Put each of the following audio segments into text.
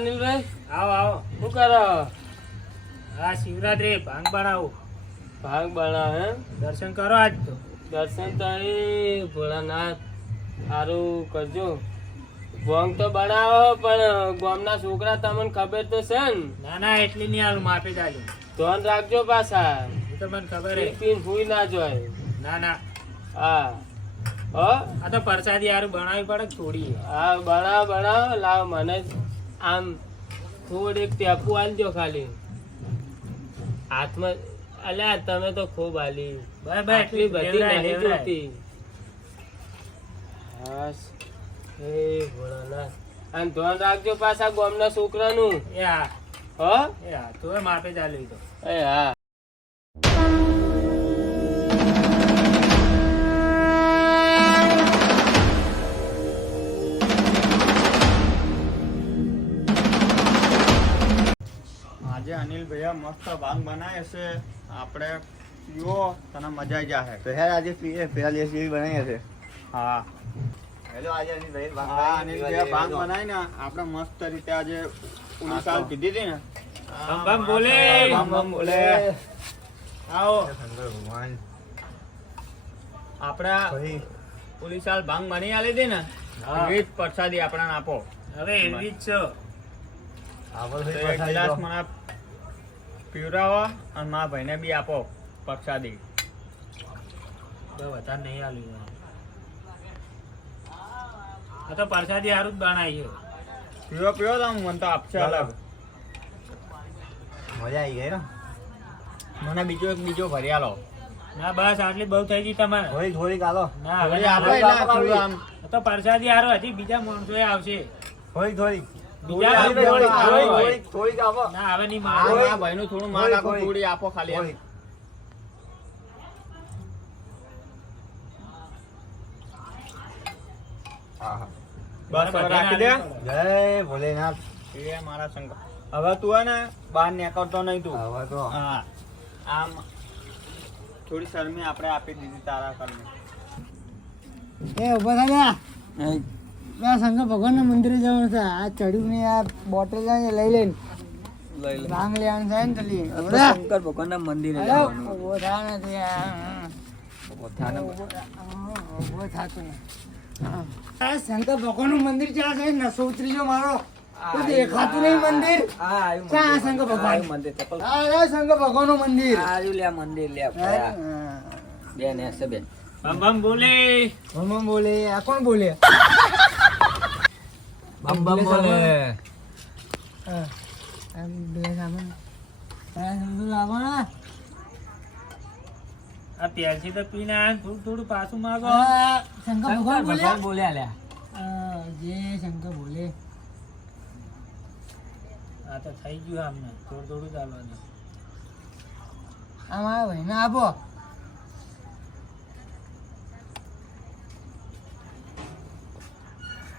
અનિલભાઈ? આવો આવો. શું કરો? હા શિવરાત્રી ભાંગ બનાવો. ભાગ બનાવ હે દર્શન કરો આજ તો. દર્શન તો અહીં ભોળાનાથ સારું કરજો. ભોંગ તો બનાવો પણ ગામના છોકરા તમને ખબર તો છે ને? ના ના એટલી નહીં હાલું માફી ચાલી ધ્યાન રાખજો પાછા. તમને તો મને ખબર હે. પીન ફૂઈ ના જોય. ના ના. હા. હો? આ તો પ્રસાદી હારું બનાવવી પડે છોડી હા બનાવ બનાવો. લાવ મને. આમ થોડીક ટેપુ આલજો ખાલી. હાથમાં અલ્યા તમે તો ખૂબ આલી. બરાબર આટલી બધી નહીં જોતી. હાસ. હે ભોળાનાથ. અને ધ્યાન રાખજો પાછા ગામના છોકરાનું. એ હા. હો? એ હા તો માપે ચાલી તો. એ હા. આજે અનિલ ભૈયા મસ્ત ભાંગ બનાવે છે. આપણે પીવો તને મજા જાહે. તો હેર આજે પીએ પેલા દિવસ જેવી બનાવી હશે. હા. હેલો આજે અનિલભાઈ ભાંગ હા અનિલ ભૈયા ભાંગ બનાવી ને આપણે મસ્ત રીતે આજે ઓલી સાલ પીધી હતી ને? બમ બમ બોલે. બમ બમ બોલે. આવો. ભગવાન આપણે ભાઈ ઓલી સાલ ભાંગ બની આલી હતી ને. એવી જ પ્રસાદી આપણને આપો. હવે એવી જ છો. આવો તો એક ગ્લાસ મને પીવડાવો અને મારા ભાઈને બી આપો પ્રસાદી. વધારે નહીં હાલ્યું આ તો પ્રસાદી સારું જ બનાવી પીવો પીવો તો મને તો આપશે અલગ. મજા આવી ગઈ ને મને બીજો એક બીજો ભરી આલો. ના બસ આટલી બહુ થઈ ગઈ તમારે. થોડી થોડીક આલો. ના હવે આપો એટલે થોડું આમ આ તો પ્રસાદી હારો હજી બીજા માણસો આવશે. થોડીક થોડીક થોડી. થોડીક. હવે તું હે ને બહાર નીકળતો નહીં તું. હવે તો. હા. આમ થોડી શરમી આપણે આપી દીધી તારા કર્મે એ ઊભા થા આ શંકર ભગવાનના મંદિરે જવાનું છે. આ ચડ્યું ને આ બોટલ લઈ લઈને. ભાંગ લેવાનું છે ને તલી શંકર ભગવાનના મંદિરે જવાનું. ને. ઊભો થા. શંકર ભગવાનનું મંદિર ક્યાં છે? નસો ઉતરી ગયો મારો દેખાતું નહીં મંદિર? ક્યાં આ શંકર ભગવાન? હા આ શંકર ભગવાનનું મંદિર. હા. બમ બમ બોલે. ભગવાન બોલે. આ કોણ બોલે? બમ બમ બોલે હા. બે સામાન આ પ્યાલથી તો પીને આયા થોડું થોડું પાછું માગો. શંકર ભગવાન બોલ્યા? બોલ્યા લ્યા. જે શંકર બોલે. આ તો થઈ ગયું આમને. થોડું થોડું ચાલવાનું. આ મારા ભાઈને આપો.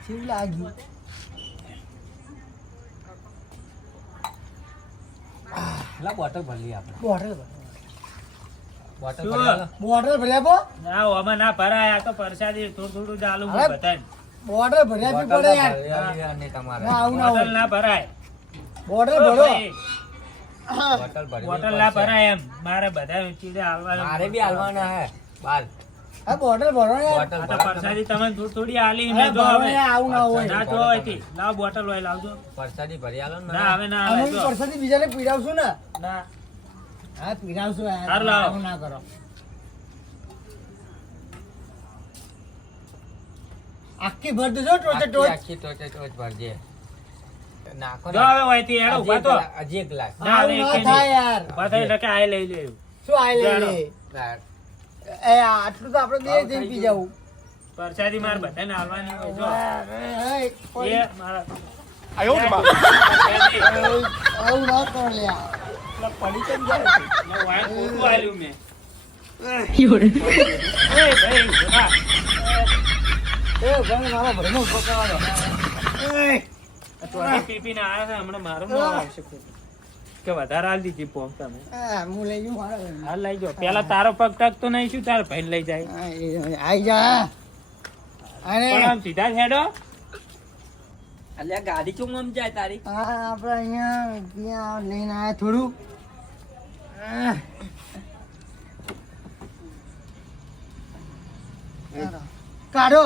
કેવું લાગ્યું? બોટલ ભરલી આપણે. બોટલ બોટલ બોટલ ભર્યા આપો ના ઓમાં ના ભરાય આ તો પરસાદી થોડું થોડું ચાલુ હું બતાય બોટલ ભર્યા બી પડે યાર. તમારે. ના આવું ના બોટલ ના ભરાય. બોટલ ભરો. બોટલ ભરી બોટલ ના ભરાય એમ. મારે બધા ચીડે હાલવાનું મારે બી હાલવાના હે. બાલ આ બોટલ ભરો ને યાર. બોટલ આ તો થોડી થોડી આલી મેં હવે. આવું ના હોય. ના જો હોયથી લાવ બોટલ હોય લાવજો. પરસાદી ભરી આલો ને ના હવે ના આવે પરસાદી બીજાને પીડાવશું ને? ના. હા પીડાવશું યાર. લાવ. આવું ના કરો. આખી ભર દેજો ટોચે ટોચ. આખી ટોચે ટોચ ભરજે નાખો જો હવે હોયથી હેડો એડો ઊભા તો હજી એક ગ્લાસ. ના થાય નહીં. યાર. ઊભા થઈ એટલે કે આ લઈ લેવું શું આય લઈ લે? ના, એ આટલું તો આપણે બે જઈને પી જવું પ્રસાદી મારે બધાને હાલવાની હોય જો એ, એ મારા આયો ને બા. આવું ના કરો લે પડી કેમ જાય છે? એટલે વાંય આલ્યું મેં. એ ભાઈ, ઊભા. એ ભાઈ મારા ભરનો ઊભો એ, આ ચોથી પી છે, હમણાં મારું મોં આવશે ખોટું. કે વધારે હાલ દીધી પોમ તમે. હું લઈ જઉં હાલ. લઈ જાઓ. પેલા તારો પગ ટકતો નહીં શું તારો ભાઈ લઈ જાય? આઈ જા. અરે. આમ સીધા હેડો. અલ્યા ગાડી ચું આમ જાય તારી? હા આપણે અહીંયા ત્યાં લઈને આવ્યા થોડું. કાઢો.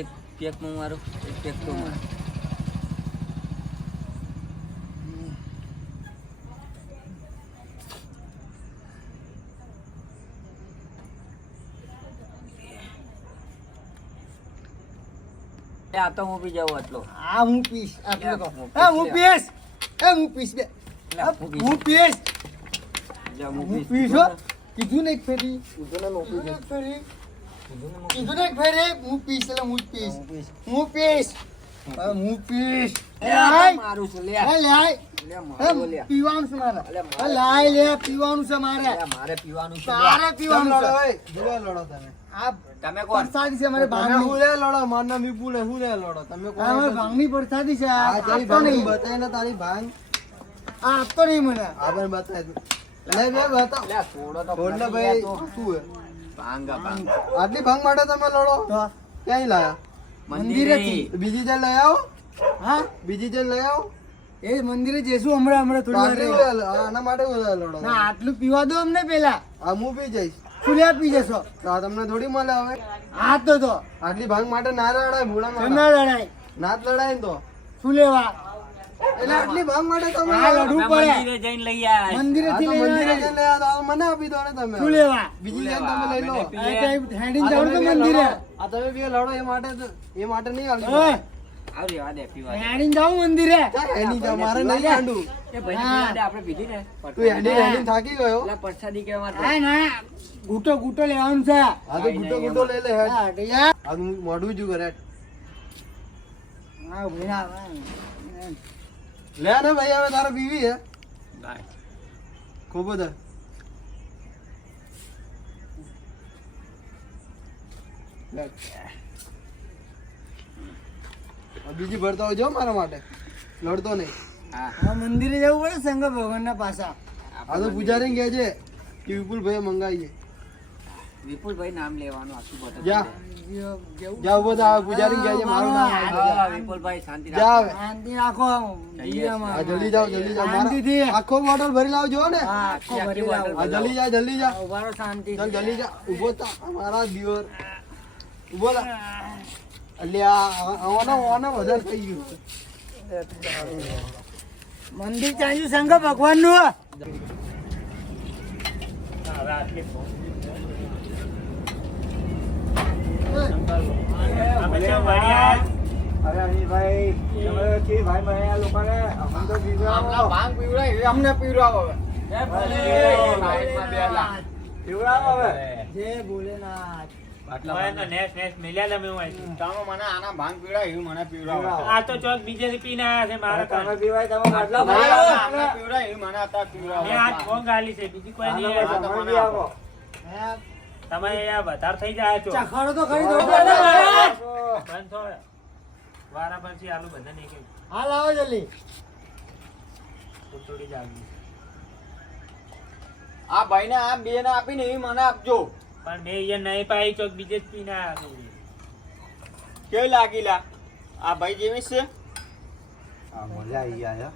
એક પેકમાં મારો એક પેક તો મારો. આ તો હું પી જાઉં આટલો. હા હું પીશ આટલો કહો. હા હું પીશ એ હું પીશ બે. હું પીશ. હું પીશ. કીધું ને એક ફેરી. કીધું ને એક ફેરી. કીધું ને એક ફેરી. હું પીશ એટલે હું જ પીશ. હું પીશ. હા, હું પીશ. આ. મારું છે લે. લે. પીવાનું છે મારે. અલે મારે. એ લાય લે પીવાનું છે મારે. મારે પીવાનું છે. લે. પીવાનું છે? જોડે લડો તમે. આ તમે કોણ? પરસાદી છે મારે તમે હું લે લડો? માર નામ વિપુલ હું લે લડો? તમે કોણ મારે ભાંગની પરસાદી છે આ આ તારી ભાંગ બતાય ને તારી ભાંગ. આ આપતો નહીં મને. આ બતાય લે બે બતાવ. લે, થોડો તો બોલ ભાઈ શું હે ભાંગા, ભાંગ. આટલી ભાંગ માટે તમે લડો? ક્યાંય લાયા? મંદિરેથી. બીજી જે લઈ આવો? હા? બીજી જે લઈ આવો? એ મંદિરે જઈશું હમણાં હમણાં થોડી વાર. આના માટે હું લડો ના આટલું પીવા દો અમને પેલા. હા હું પી જઈશ. શું પી જશો. તો તમને થોડી મળે હવે. આ તો તો. આટલી ભાંગ માટે ના લડાય ભૂડા ના લડાઈ ના લડાય તો. શું લેવા? એટલે આટલી ભાંગ માટે તમે આ લડો. લડવું પડે. મંદિરે જઈને લઈ આયા. મંદિરે થી લઈ મંદિરે જઈને લઈ આવો. મને આપી દો ને તમે. શું લેવા? બીજી જણ તમે લઈ લો. હેડીને તમે તો મંદિરે. આ તમે બી લડો એ માટે તો- એ માટે નહીં ઓય, આવ રેવા દે, પીવા દે. હેડીને મંદિરે ચાલ એની મારે નહીં આંડું એ ભાઈ હા. આપણે પીધી ને. તું હેડી હેડી થાકી ગયો પેલા પરસાદી કેવા માટે. હા ના ઘૂંટો ઘૂંટો લેવાનું છે આ તો ગુટો ગુટો લઈ લે હેડ હા, યાર. આ મોઢું જુ કરે હા, ઊભી ના, લે ને ભાઈ હવે તારે પીવી હે. ખૂબ બધા લે. બીજી ભરતો હોય જો મારા માટે. લડતો નહીં. હા. મંદિરે જવું પડે શંકર ભગવાન ના પાછા. આ તો પૂજારી કહે છે કે વિપુલ ભાઈ મંગાવીએ. વિપુલભાઈ નામ લેવાનું આખું બતાવી જા. જા ઊભો થા પૂજારી કહે છે મારું નામ આવે છે. હા, વિપુલભાઈ શાંતિ રાખો. શાંતિ રાખો જીવનમાં. જલ્દી જાઓ જલ્દી જાઓ. શાંતિથી. આખો બોટલ ભરી લાવજો ને. હા, આખો ભરી લાવો. આ જલ્દી જા જલ્દી જા. ઊભા રહો શાંતિ જલ્દી જા. ઊભો થા. મારા દિયોર. ઊભો થા. મંદિર ચાલ્યું શંકર ભગવાનનું અમને તો પીવડાવો પીવડાવો હવે જય ભોલેનાથ. તમે વધારે થઈ જાય છો. ચખાડો તો ખરી દો. બંધ થો. વારા પછી આલુ બધા નહીં. હાલ આવો જલ્દી. થોડી જ આવી. આ ભાઈને આ બે ને આપીને એવી મને આપજો. પણ મેં અહીંયા નહીં પાઈ ચોક બીજે જ પીને આયા છું. કેવી લાગી લા? આ ભાઈ જેવી છે? હા, મજા આવી ગયા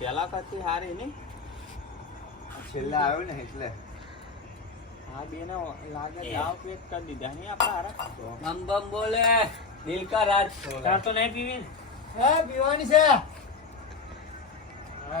પેલા કરતી હારી ને છેલ્લે આવ્યો ને એટલે. હા બે ને લાગે દાવ પેક કરી દીધા. નહીં આપણા હારા? બમ બમ બોલે. દિલ કા રાજ. તાર તો નહીં પીવી હે પીવાની છે. હે.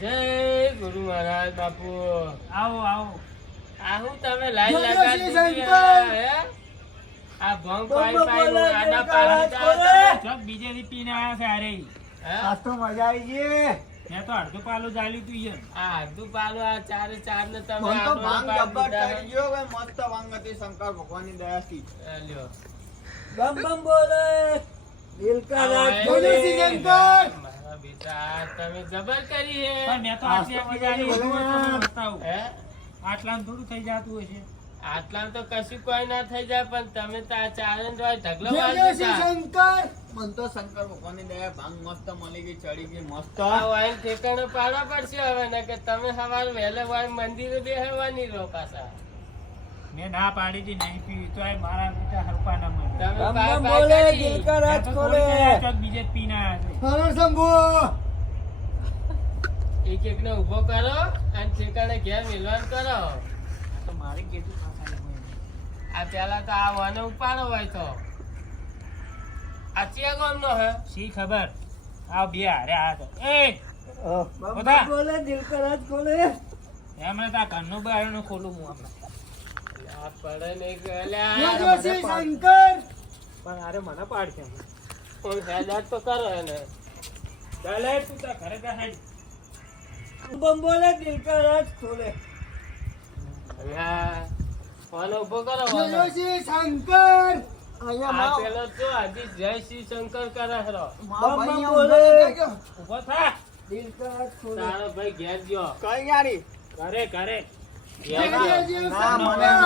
જય ગુરુ મહારાજ બાપુ. આવો આવો. આહુ તમે લાઈન લગાડી આ, ભંગ પાઈ પાઈ બોલે, આડા પાડી. ચોક બીજેથી પીને આયા છે અરે? આજ તો મજા આવી ગઈ મેં તો અડધું પાલું ચાલ્યું તું યાર. આ અડધું પાલું આ ચારે ચાર ને તમે મને તો ભાંગ જબ્બર. ચડી ગયો ભાઈ મસ્ત વાંગ હતી શંકર ભગવાનની દયાથી. લ્યો. બમ બમ બોલે. દિલ કા રાજ! મારા બેટા તમે જબર કરી હે. પણ મેં તો આટલી આપી ગાડી એટલું હોય તો મને બતાવું. હે? આટલામાં થોડું થઈ જતું હશે આટલામાં તો કશું કોઈ ના થઈ જાય પણ તમે તો આ ચારણ ઢગલો. શંકર! મન તો શંકર ભગવાનની દયા ભાંગ મસ્ત મળી ગઈ ચડી ગઈ મસ્ત. વાઈન ઠેકાણે પાડવા પડશે હવે ને કે તમે સવાર વહેલા વાઈન મંદિરે બેહવાની રહો પાછા. મેં ના પાડી હતી નહીં પીવી તો મારા બેટા હરપા ના મળે તમે બમ પાય બમ પાય બોલે કરી. રાજ મેં તો ખોલે. થોડી કઈ ચોક બીજે જ પીને આવ્યા છે હરણ શંભુ! એક એક ને ઊભો કરો અને ઠેકાણે ઘેર મિલવાન કરો. તો મારે કેટલું આ પેલા તો આ વાને ઉપાડો હોય તો. આ ચિયા ગામનો હે? સી ખબર? આ બે હારે આ તો. એ. બોલે દિલ કા ખોલે. એમણે તા ઘરનું બારણું ખોલું હું હમણાં. પડે. ને શંકર. પણ અરે મને પાડશે. કોઈ હેદાત તો કરો એને. ચાલે તું ઘરે ખોલે. ઊભો કરો જય શ્રી શંકર. અહીંયા પેલો તો આજી જય શ્રી શંકર કરે હરો. માવ બમ ભાઈ બમ અહીંયા બોલે. ઊભા થઈ ગયા. ઊભો થા દિલ ખોલે. તારો ભાઈ ઘેર ગયો. કઈ ગાડી? ઘરે ઘરે. ગયો લઈ.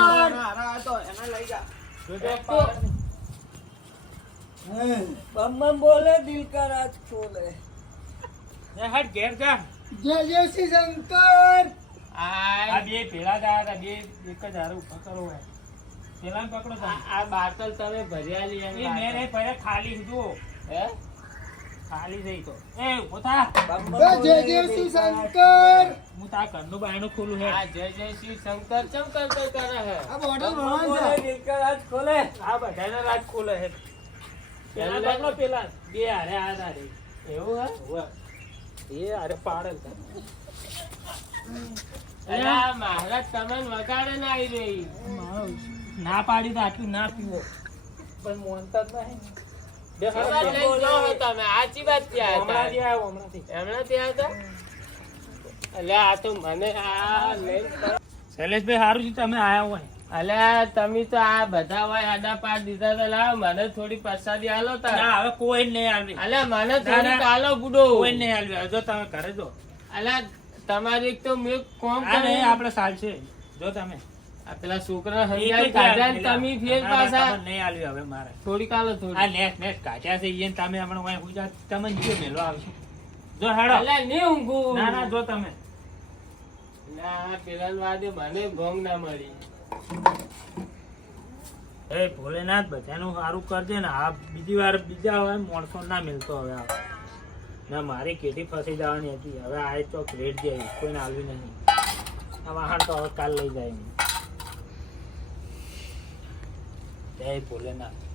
બમ બોલે દિલ કા રાજ ખોલે ઘેર જા જય જય શ્રી શંકર આ બે પેલા થયા હતા બે એક જ હારે કરો પેલા પકડો આ બાટલ તમે ભર્યા લી એમ મેં નહીં. પડે ખાલી જુઓ હે ખાલી જઈ તો. એ ઊભો થા. બમ બમ જય જય શ્રી શંકર. હું તાર ઘરનું બાયણું ખોલું હે. આ જય જય શ્રી શંકર. ચમ કરતો કરે હે? આ બોટલ બોલે છે દિલ આજ ખોલે. આ બધાના રાજ ખોલે હે. પેલા પેલા પકડો પેલા. બે હારે આ દારે એવું હે. એ હારે પાડે ને અરે આ મહારાજ તમે વગાડે ના આવી રહી. ના પાડી તો આટલું ના પીવો. પણ મોનતા જ નહીં. શૈલેષભાઈ સારું છે તમે આયા હોય. અલ્યા તમે તો આ બધા હોય આડા પાડ દીધા તો લાવ મને થોડી પ્રસાદી આલો તા ના હવે કોઈ નહીં આવી અલ્યા મને થોડી આલો બુડો કોઈ નહીં આવી જો તમે ઘરે જો. અલ્યા તમારી એક તો મેં કોમ નહીં આપણે સાલ છે. જો તમે. પેલા છોકરા સમજાવી કાઢ્યા ને તમે ફેર પાછા. નહીં આલ્યું હવે મારે. થોડી આ થોડી નેટ નેટ કાઢ્યા છે ઈયન તમે આપણે વાય હું જાત તમે જો મેલો આવશે? જો હેડો. એટલે નહીં ઊંઘું. ના ના જો તમે. ના પેલા વાદે મને ભોંગ ના મળી. એ ભોલેનાથ બધાનું સારું કરજે ને. આ બીજી વાર બીજા હવે માણસો ના મિલતો હવે આ. ના મારી કેટી ફસી જવાની હતી. હવે આ તો રેટ જાય કોઈને આવી નહીં. આ વાહન તો હવે કાલ લઈ જાય જય ભોલેનાથ